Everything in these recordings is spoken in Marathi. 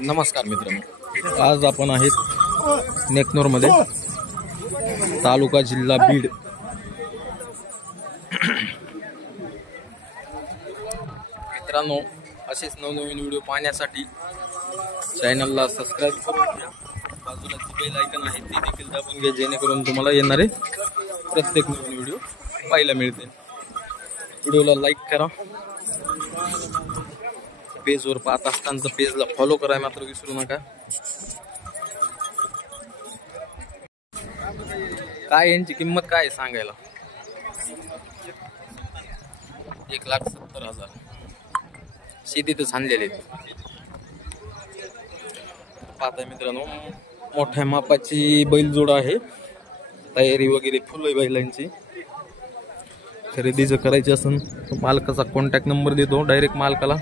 नमस्कार मित्रांनो, आज आपण आहेत नेकनूरमध्ये, तालुका जिल्हा बीड। मित्रांनो, असेच नवनवीन व्हिडिओ पाहण्यासाठी चॅनलला सबस्क्राइब करून घ्या। बाजूला जी बेल आयकॉन आहे ती देखील दाबून घ्या, जेणेकरून तुम्हाला येणारे प्रत्येक नवीन व्हिडिओ पाहायला मिळतील। व्हिडिओला लाईक करा, पेजवर पाहत असताना तर पेजला फॉलो करायला मात्र विसरू नका। काय यांची किंमत काय सांगायला? 1,70,000 शेतीतच आणलेले। पाहताय मित्रांनो, मोठ्या मापाची बैलजोड आहे, तयारी वगैरे फुल आहे बैलांची। खरेदी जर करायची असेल तर मालकाचा कॉन्टॅक्ट नंबर देतो, डायरेक्ट मालकाला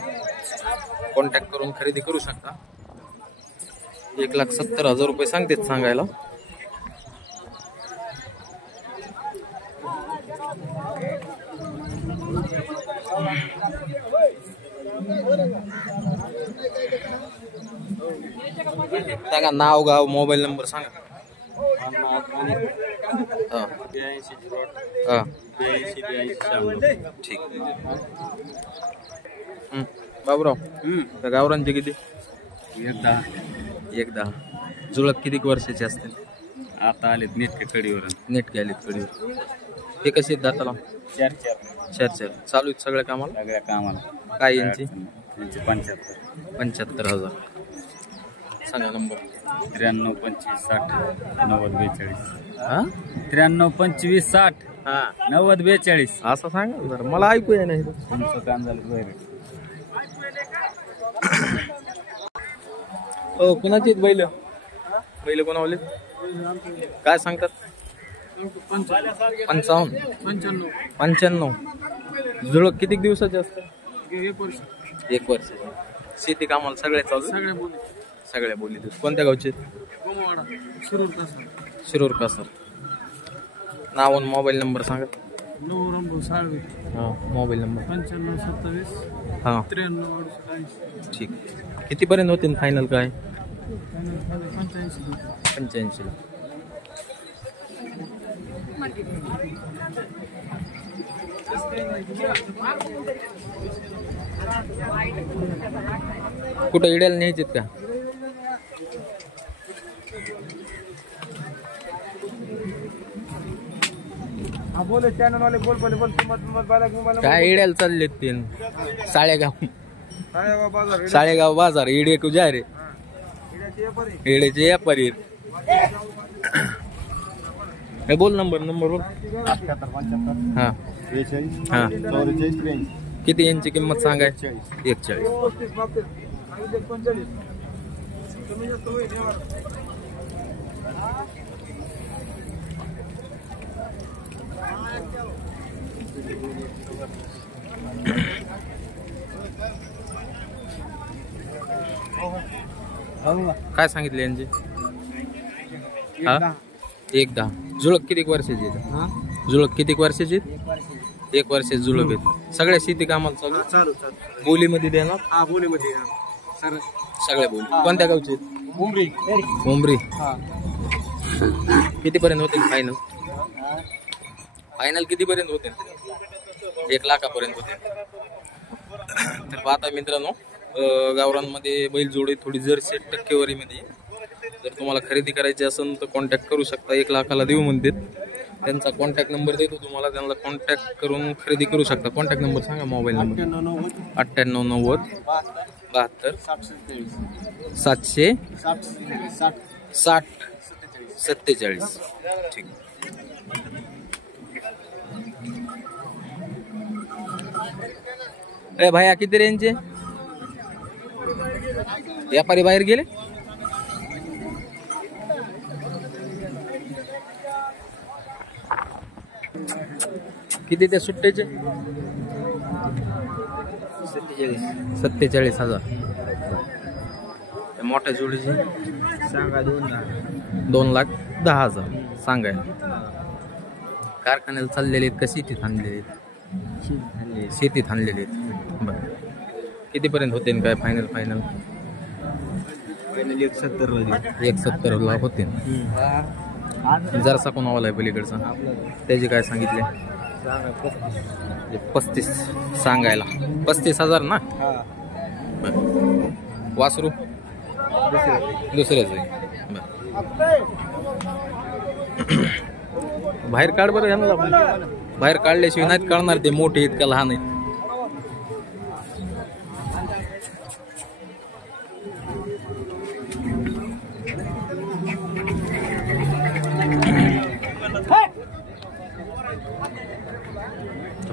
कॉन्टॅक्ट करून खरेदी करू शकता। 1,70,000 रुपये सांगतेत सांगायला। सांगा नाव, गाव, मोबाईल नंबर सांगा। ठीक। बाबूराव, त्या गावरांचे किती? 1,10। जुळत किती वर्षाचे असतील? आता आलेत नेटके कडीवर। नेटके आलेत कडीवर। हे कसे आहेत दाताला? 4-4 चालू आहेत सगळ्या कामाला? सगळ्या कामाला। काय यांची? 75,000 सांगा नंबर। 93 25 60 90 42। हा, 93 25 60 90 42 असं सांगा जरा, मला ऐकू येत नाही। तुमचं काम झालं बरं। हो, कुणाची आहेत बैल? बैल कोणावले? काय सांगतात? 55 जुळक किती दिवसाचे असतात? 1 वर्ष। शेती कामाला सगळे चालू? सगळ्या बोली। कोणत्या गावचे? शिरूर कासर। नाव आणि मोबाईल नंबर सांगा। हा, मोबाईल नंबर 95 27 हा 93 ठीक। कितीपर्यंत होते फायनल? काय 85 ला। कुठं इड्याला न्यायचे का? काय इड्याला चाललेत ते? साळेगाव बाजार इडे तुझ्या रे, इड्याचे व्यापारी। बोल नंबर बोल। 78 हा 45 हा 44 83। किती यांची किंमत सांगाय? 41। काय सांगितले यांची? हा 1,10। जुळक किती वर्षाची? जुळक किती वर्षाची? 1 वर्ष जुळक आहेत। सगळ्या शेती कामाला चालू? बोलीमध्ये देणार? हा, बोलीमध्ये सगळ्या बोली। कोणत्या गावचे? मुंबरी। कितीपर्यंत होते फायनल? फायनल कितीपर्यंत होते? 1 लाखापर्यंत होते। तर पाहता मित्रांनो, गावरांमध्ये बैल जोडे थोडी जर्सी टक्केवारीमध्ये। जर तुम्हाला खरेदी करायची असेल तर कॉन्टॅक्ट करू शकता। 1 लाखाला देऊ म्हणतात। त्यांचा कॉन्टॅक्ट नंबर देतो तुम्हाला, त्यांना कॉन्टॅक्ट करून खरेदी करू शकता। कॉन्टॅक्ट नंबर सांगा, मोबाईल नंबर। 98 90 72 700 60 47। ठीक। अरे भैया, किती रेंजचे व्यापारी बाहेर गेले? किती ते सुट्ट्याचे? 47,000। मोठ्या जोडीची सांगा 2,10,000 सांगाय। कारखान्याला चाललेले आहेत का शेतीत आणलेले आहेत? शेतीत आणलेले आहेत। बरं, कितीपर्यंत होते काय फायनल? फायनल 170 170 ला होते. जरासा कोणावाला आहे पलीकडचा, त्याचे काय सांगितले? 35 सांगायला. 35,000 ना. बरं. वासरू दुसऱ्याच आहे. बाहेर काढ बरं यांना. बाहेर काढल्याशिवाय नाहीत काढणार, ते मोठे इतका लहान आहेत.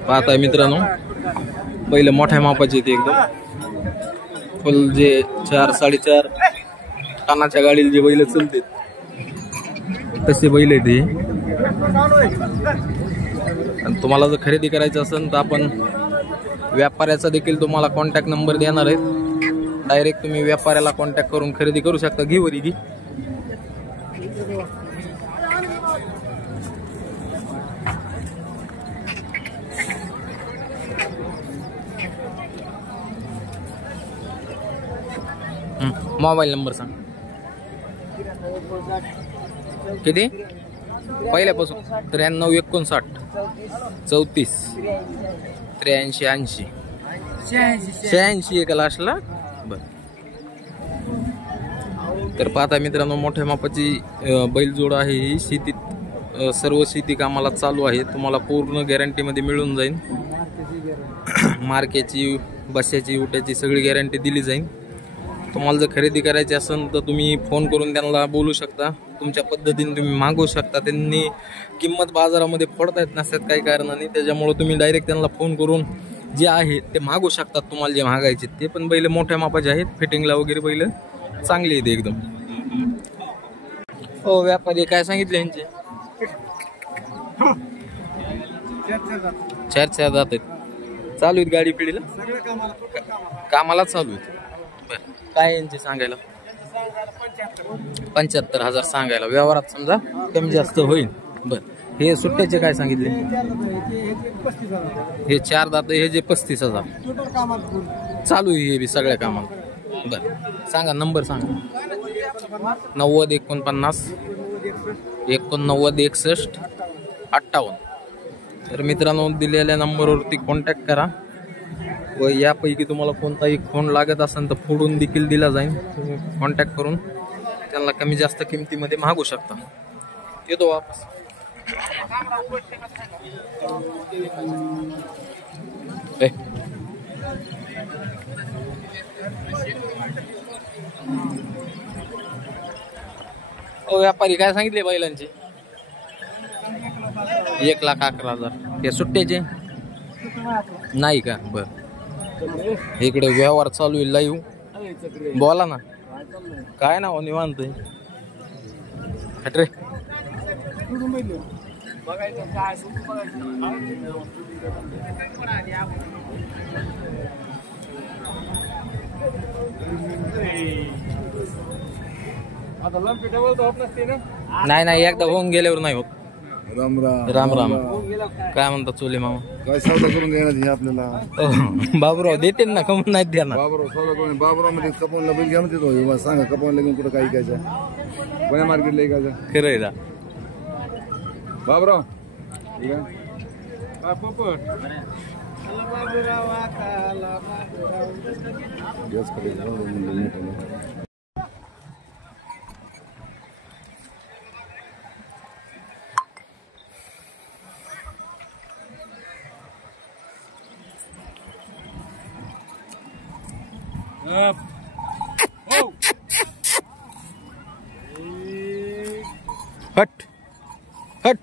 पाहताय मित्रांनो, बैल मोठ्या मापाचे ते एकदम फुल जे 4 4.5 कानाच्या गाडीला जे बैल चलते तसे बैल आहे ते. आणि तुम्हाला जर खरेदी करायचं असेल तर आपण व्यापाऱ्याचा देखील तुम्हाला कॉन्टॅक्ट नंबर देणार आहेत. डायरेक्ट तुम्ही व्यापाऱ्याला कॉन्टॅक्ट करून खरेदी करू शकता. घे वरी घे. मोबाईल नंबर सांग. किती? पहिल्यापासून 93 59 34 83 80 86 एका लास्टला. बर. तर पाहता मित्रांनो, मोठ्या मापाची बैलजोड आहे ही. शेतीत सर्व शेती कामाला चालू आहे. तुम्हाला पूर्ण गॅरंटीमध्ये मिळून जाईल. मार्केची, बशाची, उट्याची सगळी गॅरंटी दिली जाईल. तुम्हाला जर खरेदी करायची असेल तर तुम्ही फोन करून त्यांना बोलू शकता. तुमच्या पद्धतीने तुम्ही मागवू शकता. त्यांनी किंमत बाजारामध्ये फोडता येत नसतात काही कारणाने, त्याच्यामुळे तुम्ही डायरेक्ट त्यांना फोन करून जे आहे ते मागू शकतात. तुम्हाला जे मागायचे ते पण बैल मोठ्या मापाचे आहेत. फिटिंगला वगैरे बैल चांगली आहेत एकदम. हो, व्यापारी काय सांगितले यांचे? 4 जात आहेत. चालू आहेत गाडी पिढीला, कामाला चालू आहेत. बरं. काय यांचे सांगायला? 75,000 सांगायला. व्यवहारात समजा कमी जास्त होईल. बर. हे सुट्ट्याचे काय सांगितले? हे 4 दात, हे जे 35,000 चालू आहे. हे बी सगळ्या कामाला. बर. सांगा नंबर सांगा. 90 49 89 61 58. तर मित्रांनो, दिलेल्या नंबरवरती कॉन्टॅक्ट करा व यापैकी तुम्हाला कोणताही फोन लागत असेल तर फोडून देखील दिला जाईल. तुम्ही कॉन्टॅक्ट करून त्यांना कमी जास्त किमतीमध्ये मागू शकता. येतो वापस. ओ व्यापारी काय सांगितले बैलांचे? 1,11,000. हे सुट्ट्याचे नाही का? बर. इकडे व्यवहार चालू आहे लाईव्ह. बोला ना. काय ना निवांत रे. नाही नाही, एकदा होऊन गेल्यावर नाही होत. राम राम राम राम. काय म्हणतात चोले मामा? काय सौदा करून देणार आपल्याला? बाबूराव देते ना, कमून नाही द्या ना. बाबूराव सौदा करून. बाबूराव मध्ये कपवून बैल घ्या म्हणते. सांगा कपवून घेऊन कुठं काही ऐकायचं? कोण्या मार्केटला ऐकायचं? खरं आहे ना बाबूराव. हट हट.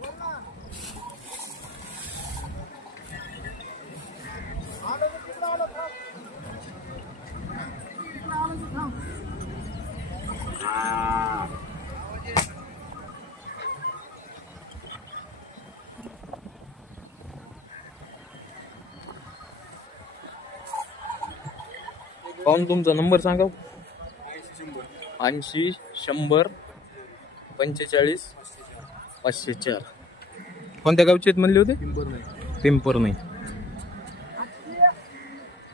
पाहून तुमचा नंबर सांगा. 80 100 45 504. कोणत्या गावचे आहेत म्हणले होते? पिंपर नाही.